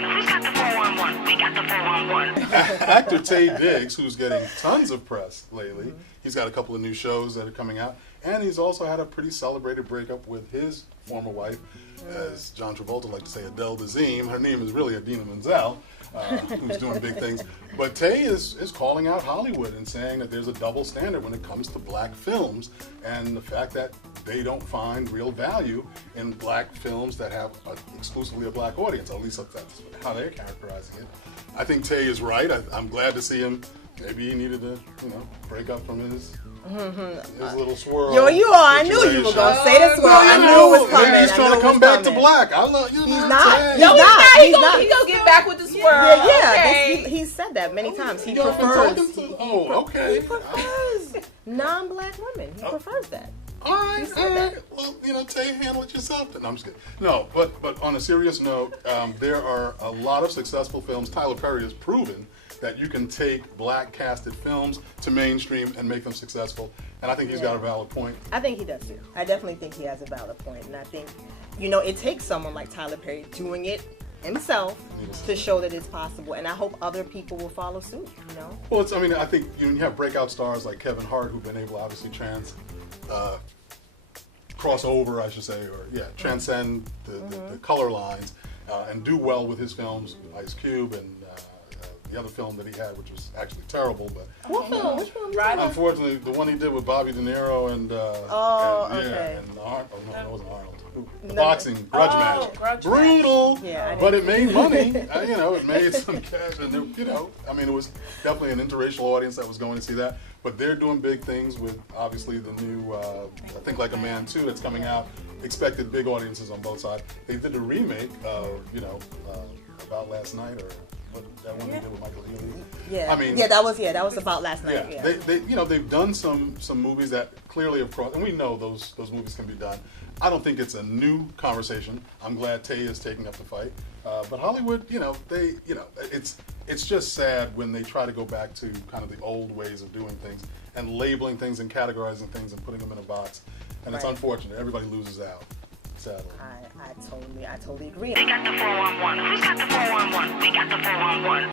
411? Who's got the 411? We got the 411. Actor Taye Diggs, who's getting tons of press lately, he's got a couple of new shows that are coming out, and he's also had a pretty celebrated breakup with his former wife, as John Travolta liked to say, Adele Dazeem. Her name is really Adina Menzel, who's doing big things. But Taye is calling out Hollywood and saying that there's a double standard when it comes to black films, and the fact that they don't find real value in black films that have exclusively a black audience. At least that's how they're characterizing it. I think Taye is right. I'm glad to see him. Maybe he needed to, break up from his little swirl. Yo, I knew you were going to say this swirl. I knew it was coming. Maybe he's trying to come back to black. I love you. He's not. No, he's not. He gonna get back with the swirl. Yeah. Okay. He's said that many times. He Y'all been prefers. talking to- okay. He prefers non-black women. He prefers that. All right. Well, Taye, handle it yourself then. No, I'm just kidding. No, but on a serious note, there are a lot of successful films. Tyler Perry has proven that you can take black casted films to mainstream and make them successful. And I think he's got a valid point. I think he does too. I definitely think he has a valid point. And I think, it takes someone like Tyler Perry doing it himself to show that it's possible. And I hope other people will follow suit, Well, I think you have breakout stars like Kevin Hart who've been able to obviously cross over, I should say, or transcend the color lines and do well with his films, Ice Cube and the other film that he had, which was actually terrible, but What film? Which film? unfortunately, the one he did with Bobby De Niro and okay. and Arnold. No, it wasn't Arnold. The boxing grudge match. Brutal, Yeah, but it made money. It made some cash, and it was definitely an interracial audience that was going to see that. But they're doing big things with obviously the new I Think Like a Man 2 that's coming out. Expected big audiences on both sides. They did a remake of About Last Night, or that one they did with Michael Ealy. Yeah. That was About Last Night. Yeah. They've done some movies that clearly have crossed, and we know those movies can be done. I don't think it's a new conversation. I'm glad Taye is taking up the fight. But Hollywood, it's just sad when they try to go back to kind of the old ways of doing things and labeling things and categorizing things and putting them in a box. And it's unfortunate. Everybody loses out, sadly. I totally agree. We got the 411. Who's got the 411? We got the 411.